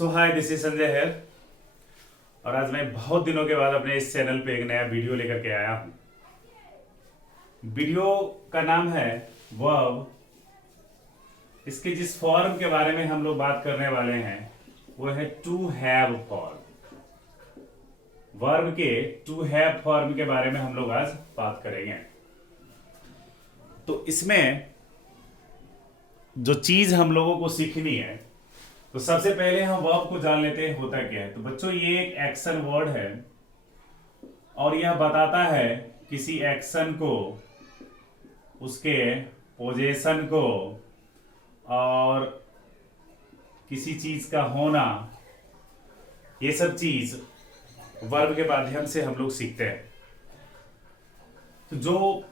So hi, this is Sanjay है। और आज मैं बहुत दिनों के बाद अपने इस चैनल पे एक नया वीडियो लेकर के आया हूं। वीडियो का नाम है वर्ब। इसके जिस फॉर्म के बारे में हम लोग बात करने वाले हैं वो है टू हैव फॉर्म। वर्ब के टू हैव फॉर्म के बारे में हम लोग आज बात करेंगे। तो इसमें जो चीज हम लोगों को सीखनी है, तो सबसे पहले हम वर्ब को जान लेते हैं होता क्या है। तो बच्चों, ये एक एक्शन वर्ड है और यह बताता है किसी एक्शन को, उसके पोजीशन को और किसी चीज का होना। ये सब चीज वर्ब के माध्यम से हम लोग सीखते हैं। तो जो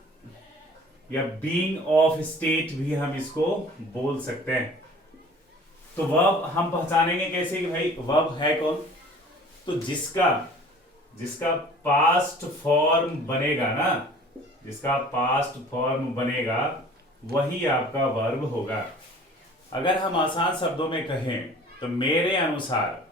या बीइंग ऑफ स्टेट भी हम इसको बोल सकते हैं। तो वर्ब हम पहचानेंगे कैसे कि भाई वर्ब है कौन। तो जिसका पास्ट फॉर्म बनेगा ना, जिसका पास्ट फॉर्म बनेगा वही आपका वर्ब होगा। अगर हम आसान शब्दों में कहें तो मेरे अनुसार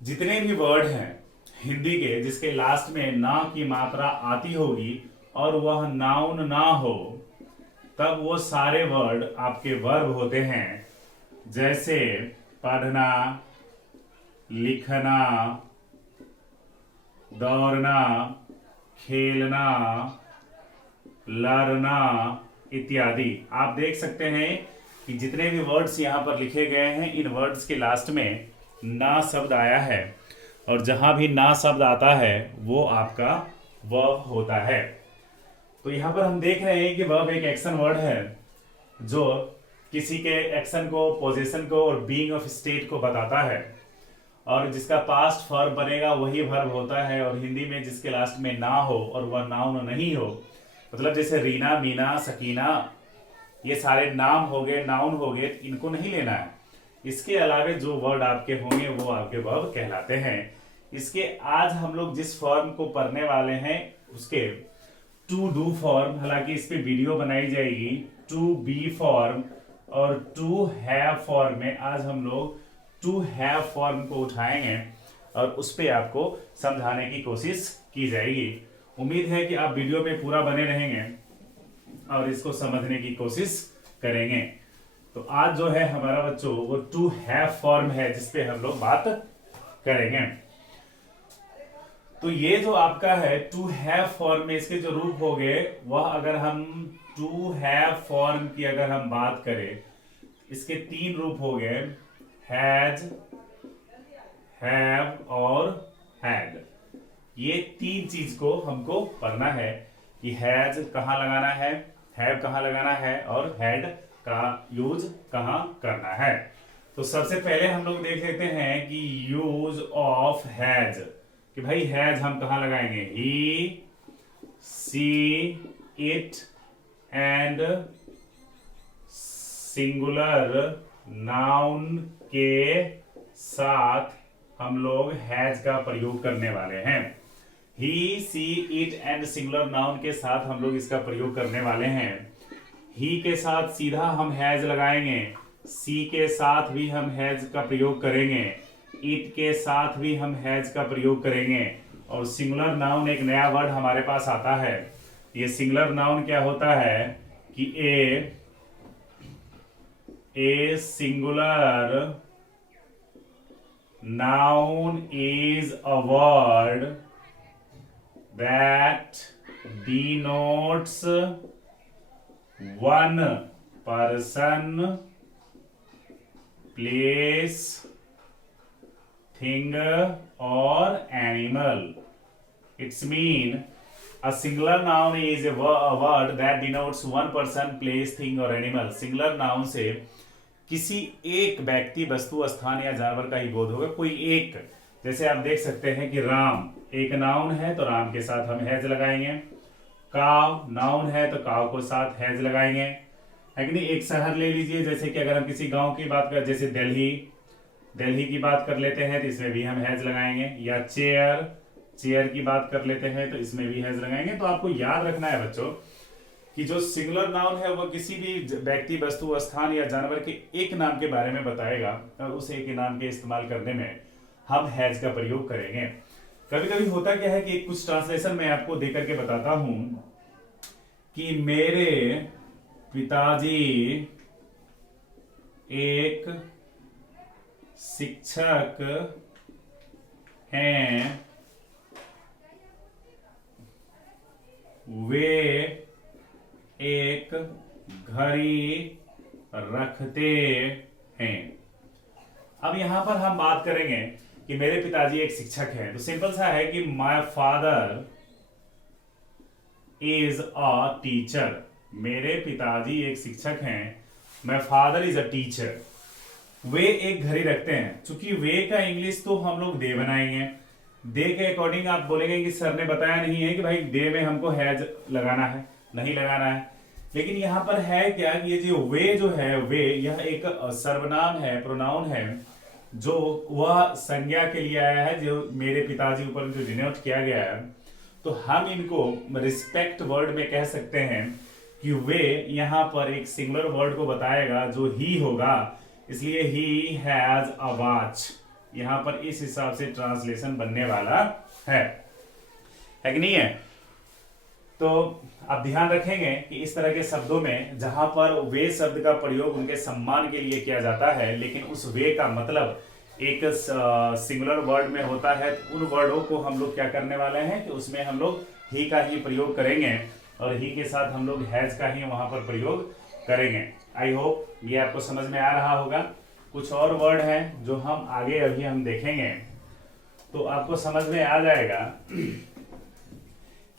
जितने भी वर्ड हैं हिंदी के जिसके लास्ट में ना की मात्रा आती होगी और वह नाउन ना हो, तब वो सारे वर्ड आपके वर्ब होते हैं। जैसे पढ़ना, लिखना, दौड़ना, खेलना, लड़ना इत्यादि। आप देख सकते हैं कि जितने भी वर्ड्स यहाँ पर लिखे गए हैं, इन वर्ड्स के लास्ट में ना शब्द आया है और जहां भी ना शब्द आता है वो आपका वर्ब होता है। तो यहाँ पर हम देख रहे हैं कि वर्ब एक एक्शन वर्ड है जो किसी के एक्शन को, पोजीशन को और बीइंग ऑफ स्टेट को बताता है, और जिसका पास्ट फॉर्म बनेगा वही वर्ब होता है। और हिंदी में जिसके लास्ट में ना हो और वह नाउन नहीं हो, मतलब जैसे रीना, मीना, सकीना, ये सारे नाम हो गए, नाउन हो गए, इनको नहीं लेना है। इसके अलावे जो वर्ड आपके होंगे वो आपके वर्ब कहलाते हैं। इसके आज हम लोग जिस फॉर्म को पढ़ने वाले हैं उसके टू डू फॉर्म, हालांकि इस पे वीडियो बनाई जाएगी, टू बी फॉर्म और टू हैव फॉर्म में आज हम लोग टू हैव फॉर्म को उठाएंगे और उस पे आपको समझाने की कोशिश की जाएगी। उम्मीद है कि आप वीडियो में पूरा बने रहेंगे और इसको समझने की कोशिश करेंगे। तो आज जो है हमारा बच्चों वो टू हैव फॉर्म है जिसपे हम लोग बात करेंगे। तो ये जो आपका है टू हैव फॉर्म में इसके जो रूप हो गए वह, अगर हम टू हैव फॉर्म की अगर हम बात करें, इसके तीन रूप हो गए, हैज, हैव और हैड। ये तीन चीज को हमको पढ़ना है कि हैज कहाँ लगाना है, हैव कहाँ लगाना है और हैड का यूज कहाँ करना है। तो सबसे पहले हम लोग देख लेते हैं कि यूज ऑफ हैज, कि भाई हैज हम कहाँ लगाएंगे। ही, सी, इट एंड सिंगुलर नाउन के साथ हम लोग हैज का प्रयोग करने वाले हैं। ही, सी, इट एंड सिंगुलर नाउन के साथ हम लोग इसका प्रयोग करने वाले हैं। ही के साथ सीधा हम हैज लगाएंगे, सी के साथ भी हम हैज का प्रयोग करेंगे, इट के साथ भी हम हैज का प्रयोग करेंगे। और सिंगुलर नाउन एक नया वर्ड हमारे पास आता है। ये सिंगुलर नाउन क्या होता है कि a singular noun is a word that denotes one person, place, thing or animal. It's mean a singular noun is a word that denotes one person, place, thing or animal. Singular noun से किसी एक व्यक्ति, वस्तु, स्थान या जानवर का ही बोध होगा, कोई एक। जैसे आप देख सकते हैं कि राम एक नाउन है तो राम के साथ हम हैज लगाएंगे। काव नाउन है तो काव को साथ हैज लगाएंगे, है कि नहीं। एक शहर ले लीजिए, जैसे कि अगर हम किसी गांव की बात करें, जैसे दिल्ली की बात कर लेते हैं तो इसमें भी हम हैज लगाएंगे। या चेयर की बात कर लेते हैं तो इसमें भी हैज लगाएंगे। तो आपको याद रखना है बच्चों कि जो सिंगुलर नाउन है वो किसी भी व्यक्ति, वस्तु, स्थान या जानवर के एक नाम के बारे में बताएगा और उस एक नाम के इस्तेमाल करने में हम हैज का प्रयोग करेंगे। कभी कभी होता क्या है कि कुछ ट्रांसलेशन मैं आपको देकर के बताता हूं कि मेरे पिताजी एक शिक्षक हैं, वे एक घड़ी रखते हैं। अब यहां पर हम बात करेंगे कि मेरे पिताजी एक शिक्षक हैं, तो सिंपल सा है कि my father is a teacher. मेरे पिताजी एक शिक्षक हैं, my father is a teacher. वे एक घड़ी रखते हैं। चूंकि वे का इंग्लिश तो हम लोग दे बनाएंगे, दे के अकॉर्डिंग आप बोलेंगे कि सर ने बताया नहीं है कि भाई दे में हमको हैज लगाना है, नहीं लगाना है। लेकिन यहां पर है क्या कि ये जो है वे, यह एक सर्वनाम है, प्रोनाउन है, जो वह संज्ञा के लिए आया है, जो मेरे पिताजी ऊपर जो डिनोट किया गया है। तो हम इनको रिस्पेक्ट वर्ड में कह सकते हैं कि वे यहां पर एक सिंगुलर वर्ड को बताएगा जो ही होगा, इसलिए ही हैज अ वॉच। यहां पर इस हिसाब से ट्रांसलेशन बनने वाला है कि नहीं है। तो आप ध्यान रखेंगे कि इस तरह के शब्दों में जहां पर वे शब्द का प्रयोग उनके सम्मान के लिए किया जाता है, लेकिन उस वे का मतलब एक सिंगुलर वर्ड में होता है, तो उन वर्डों को हम लोग क्या करने वाले हैं कि उसमें हम लोग ही का ही प्रयोग करेंगे और ही के साथ हम लोग हैज का ही वहां पर प्रयोग करेंगे। आई होप ये आपको समझ में आ रहा होगा। कुछ और वर्ड हैं जो हम आगे अभी हम देखेंगे तो आपको समझ में आ जाएगा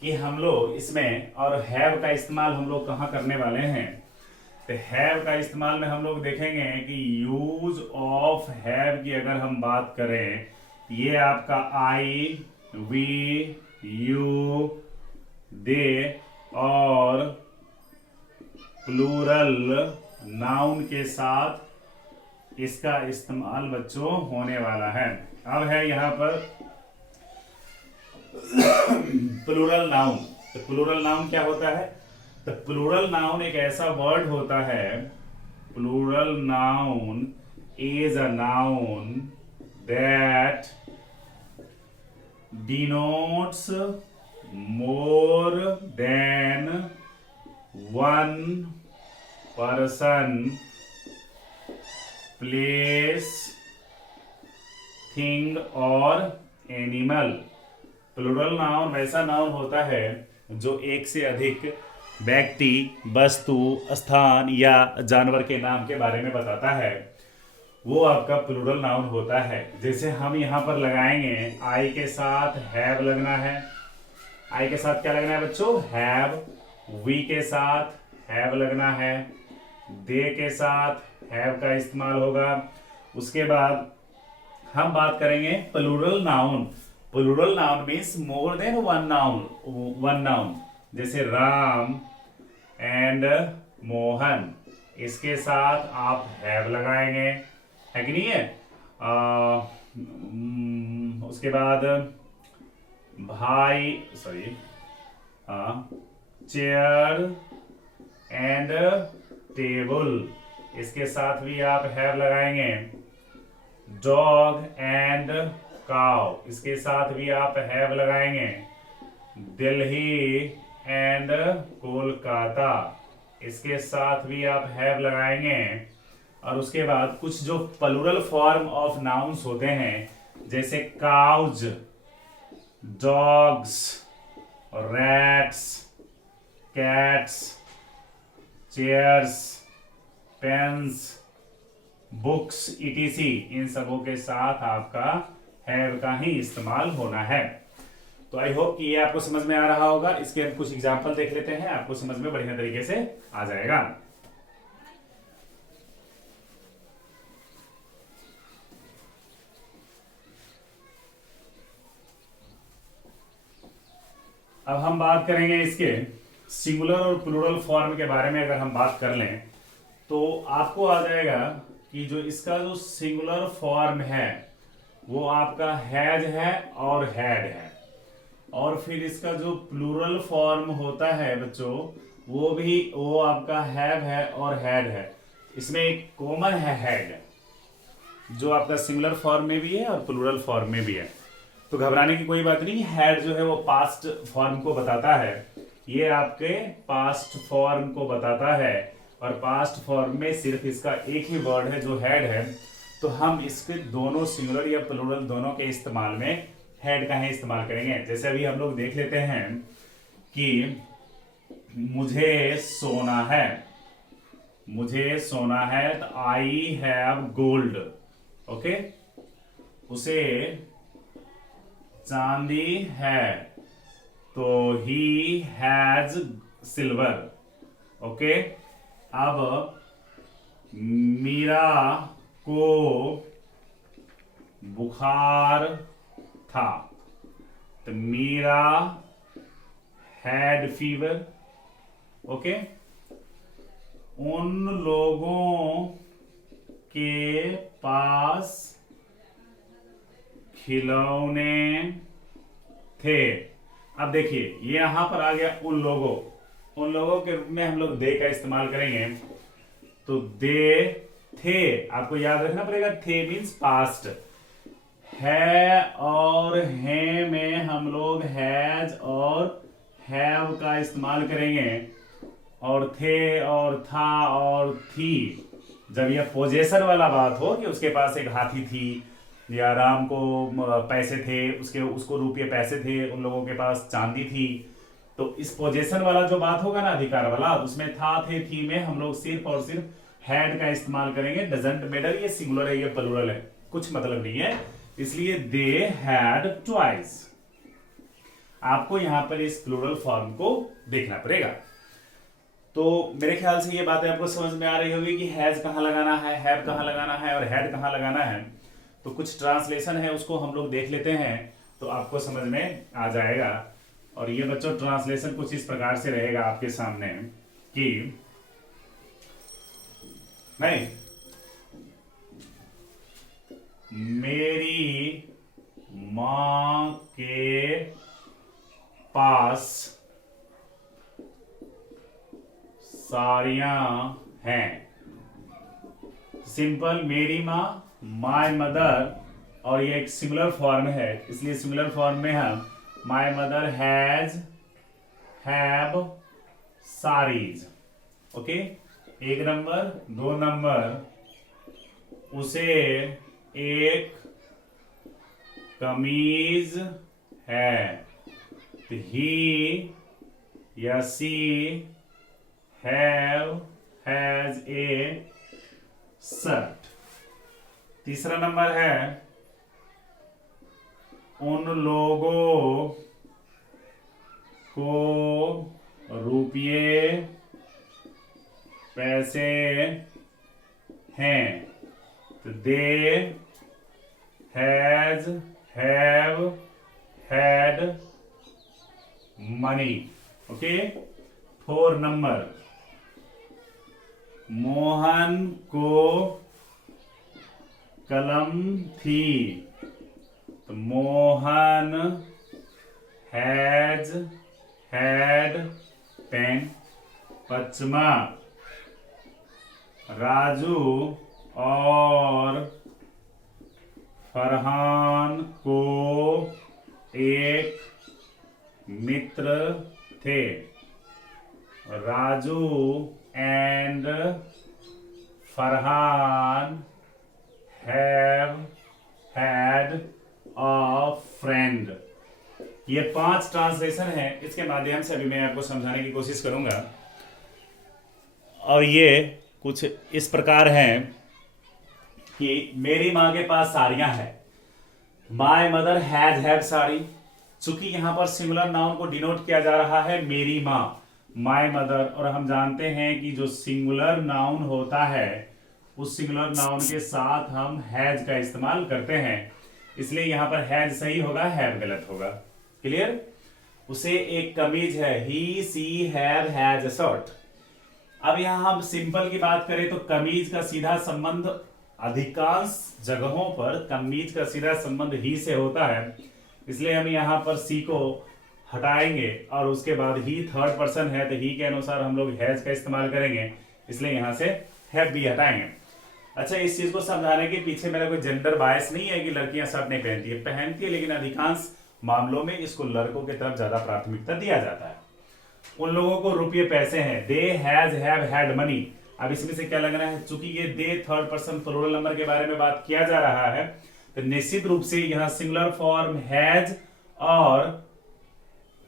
कि हम लोग इसमें और हैव का इस्तेमाल हम लोग कहाँ करने वाले हैं। तो हैव का इस्तेमाल में हम लोग देखेंगे कि यूज ऑफ हैव की अगर हम बात करें, ये आपका आई, वी, यू, दे और प्लूरल नाउन के साथ इसका इस्तेमाल बच्चों होने वाला है। अब है यहाँ पर प्लूरल नाउन। तो प्लूरल नाउन क्या होता है? तो प्लूरल नाउन एक ऐसा वर्ड होता है, plural noun is a noun that denotes more than one person, place, thing और एनिमल। प्लूरल नाउन वैसा नाउन होता है जो एक से अधिक व्यक्ति, वस्तु, स्थान या जानवर के नाम के बारे में बताता है, वो आपका प्लूरल नाउन होता है। जैसे हम यहाँ पर लगाएंगे, आई के साथ हैव लगना है। आई के साथ क्या लगना है बच्चों? हैव। वी के साथ हैव लगना है। दे के साथ हैव का इस्तेमाल होगा। उसके बाद हम बात करेंगे plural noun. Plural noun means more than one noun. जैसे राम एंड मोहन, इसके साथ आप हैव लगाएंगे, है कि नहीं है? उसके बाद भाई, चेयर एंड टेबल, इसके साथ भी आप हैव लगाएंगे। डॉग एंड काउ, इसके साथ भी आप हैव लगाएंगे। दिल्ली एंड कोलकाता, इसके साथ भी आप हैव लगाएंगे। और उसके बाद कुछ जो प्लूरल फॉर्म ऑफ नाउन्स होते हैं, जैसे cows, dogs, rats, cats, chairs, pens, books, etc, इन सबों के साथ आपका हैव का ही इस्तेमाल होना है। तो आई होप कि ये आपको समझ में आ रहा होगा। इसके हम कुछ एग्जाम्पल देख लेते हैं, आपको समझ में बढ़िया तरीके से आ जाएगा। अब हम बात करेंगे इसके सिंगुलर और प्लूरल फॉर्म के बारे में। अगर हम बात कर लें तो आपको आ जाएगा कि जो इसका जो सिंगुलर फॉर्म है वो आपका हैज है और हैड है, और फिर इसका जो प्लूरल फॉर्म होता है बच्चों वो आपका हैव है और हैड है। इसमें एक कॉमन है हैड, जो आपका सिंगुलर फॉर्म में भी है और प्लूरल फॉर्म में भी है। तो घबराने की कोई बात नहीं। हैड जो है वो पास्ट फॉर्म को बताता है, ये आपके पास्ट फॉर्म को बताता है, और पास्ट फॉर्म में सिर्फ इसका एक ही वर्ड है जो हैड है। तो हम इसके दोनों सिंगुलर या प्लूरल दोनों के इस्तेमाल में हैड का ही इस्तेमाल करेंगे। जैसे अभी हम लोग देख लेते हैं कि मुझे सोना है, मुझे सोना है, तो आई हैव गोल्ड। ओके, उसे चांदी है, तो ही हैज सिल्वर। ओके, अब मीरा को बुखार था, तो मीरा हैड फीवर। ओके, उन लोगों के पास खिलौने थे। अब देखिए ये यहां पर आ गया उन लोगों के रूप में हम लोग दे का इस्तेमाल करेंगे। तो दे थे, आपको याद रखना पड़ेगा, थे मीन्स पास्ट। है और है में हम लोग हैज और हैव का इस्तेमाल करेंगे, और थे और था और थी जब यह पोजेसर वाला बात हो कि उसके पास एक हाथी थी, या राम को पैसे थे, उसको रुपये पैसे थे, उन लोगों के पास चांदी थी। तो इस पोजेशन वाला जो बात होगा ना, अधिकार वाला, उसमें था थे थी में हम लोग सिर्फ और सिर्फ हैड का इस्तेमाल करेंगे। डजंट मैटर ये सिंगुलर है ये प्लूरल है, कुछ मतलब नहीं है। इसलिए दे हैड ट्वाइस। आपको यहां पर इस प्लूरल फॉर्म को देखना पड़ेगा। तो मेरे ख्याल से ये बातें आपको समझ में आ रही होगी कि हैज कहां लगाना है, हैव कहां लगाना है और हैड कहां लगाना है। तो कुछ ट्रांसलेशन है उसको हम लोग देख लेते हैं, तो आपको समझ में आ जाएगा। और ये बच्चों ट्रांसलेशन कुछ इस प्रकार से रहेगा आपके सामने कि नहीं, मेरी मां के पास साड़ियां हैं। सिंपल, मेरी माँ, माय मदर, और ये एक सिंगुलर फॉर्म है, इसलिए सिंगुलर फॉर्म में हम my mother has have saris. Okay, एक नंबर। दो नंबर, उसे एक कमीज है, तो ही या सी हैज ए शर्ट। तीसरा नंबर है, उन लोगों को रुपये पैसे हैं, तो they has have had money. Okay, 4 number, Mohan को कलम थी, तो मोहन हैज हैड पेन। पचमा, राजू और फरहान को एक मित्र थे, Raju and Farhan have had a friend. ये 5 ट्रांसलेशन है, इसके माध्यम से अभी मैं आपको समझाने की कोशिश करूंगा। और ये कुछ इस प्रकार हैं कि मेरी माँ के पास साड़ियां हैं, my mother has had sari. चूंकि यहां पर सिंगुलर नाउन को डिनोट किया जा रहा है मेरी माँ, माय मदर, और हम जानते हैं कि जो सिंगुलर नाउन होता है उस सिंगुलर नाउन के साथ हम हैज का इस्तेमाल करते हैं, इसलिए यहां पर हैज सही होगा, हैव गलत होगा। क्लियर? उसे एक कमीज है, ही सी हैव हैज अ शर्ट। अब यहां हम सिंपल की बात करें तो कमीज का सीधा संबंध अधिकांश जगहों पर कमीज का सीधा संबंध ही से होता है, इसलिए हम यहां पर सी को हटाएंगे और उसके बाद ही थर्ड पर्सन है तो ही के अनुसार हम लोग हैज का इस्तेमाल करेंगे, इसलिए यहां से हैव भी हटाएंगे। अच्छा, इस चीज को समझाने के पीछे मेरा कोई जेंडर बायस नहीं है कि लड़कियां शर्ट नहीं पहनती है, लेकिन अधिकांश मामलों में इसको लड़कों की तरफ ज्यादा प्राथमिकता दिया जाता है। उन लोगों को रुपये पैसे हैं, दे हैज हैव हैड मनी। अब इसमें से क्या लगना है, चूंकि ये they third person plural number के बारे में बात किया जा रहा है तो निश्चित रूप से यहाँ सिंगुलर फॉर्म हैज और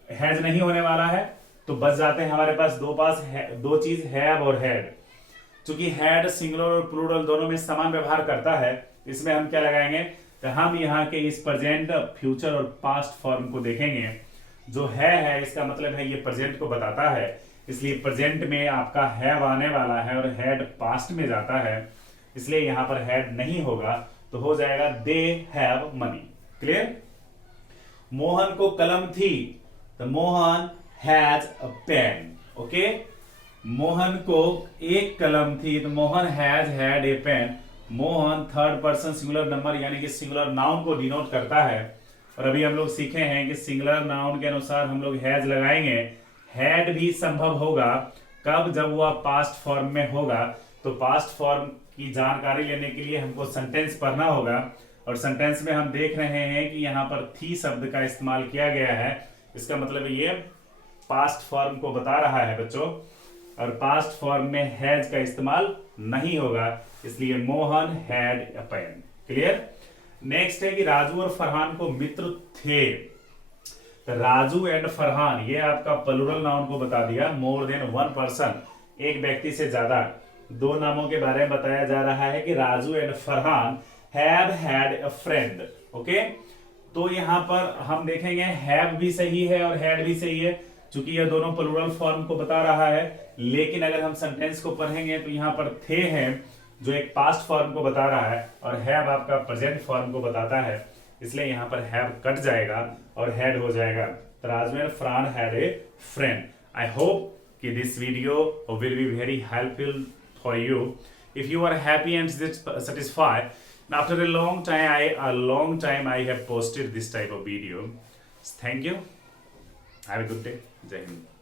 हैज नहीं होने वाला है, तो बच जाते हैं हमारे पास दो चीज हैव और हैड। चूंकि हैड सिंगुलर और प्लूरल दोनों में समान व्यवहार करता है, इसमें हम क्या लगाएंगे, तो हम यहाँ के इस प्रेजेंट, फ्यूचर और पास्ट फॉर्म को देखेंगे। जो है इसका मतलब है ये प्रेजेंट को बताता है, इसलिए प्रेजेंट में आपका हैव आने वाला है और हैड पास्ट में जाता है, इसलिए यहां पर हैड नहीं होगा, तो हो जाएगा they have money. Clear? Mohan को कलम थी, तो Mohan has a pen. Okay, Mohan को एक कलम थी तो Mohan has had a pen. Mohan third person singular number यानी कि सिंगुलर नाउन को डिनोट करता है, और अभी हम लोग सीखे हैं कि सिंगुलर नाउन के अनुसार हम लोग हैज लगाएंगे। हैड भी संभव होगा कब, जब वह पास्ट फॉर्म में होगा। तो पास्ट फॉर्म की जानकारी लेने के लिए हमको सेंटेंस पढ़ना होगा, और सेंटेंस में हम देख रहे हैं कि यहाँ पर थी शब्द का इस्तेमाल किया गया है। इसका मतलब ये पास्ट फॉर्म को बता रहा है बच्चों, और पास्ट फॉर्म में हैज का इस्तेमाल नहीं होगा, इसलिए Mohan had a pen. Clear? Next है कि राजू और फरहान को मित्र थे। तो राजू एंड फरहान ये आपका प्लूरल नाउन को बता दिया, मोर देन वन पर्सन, एक व्यक्ति से ज्यादा। दो नामों के बारे में बताया जा रहा है कि Raju and Farhan have had a friend. Okay, तो यहां पर हम देखेंगे हैव भी सही है और हैड भी सही है, चूंकि यह दोनों प्लूरल फॉर्म को बता रहा है। लेकिन अगर हम सेंटेंस को पढ़ेंगे तो यहाँ पर थे हैं जो एक पास्ट फॉर्म को बता रहा है, और हैव आपका प्रेजेंट फॉर्म को बताता है, इसलिए यहाँ पर हैव कट जाएगा और हैड हो जाएगा। तो Raju and Farhan had a friend. I hope कि this video will be very helpful for you if you are happy and satisfied. After a long time I have posted this type of video. Thank you. Have a good day. Jai Hind.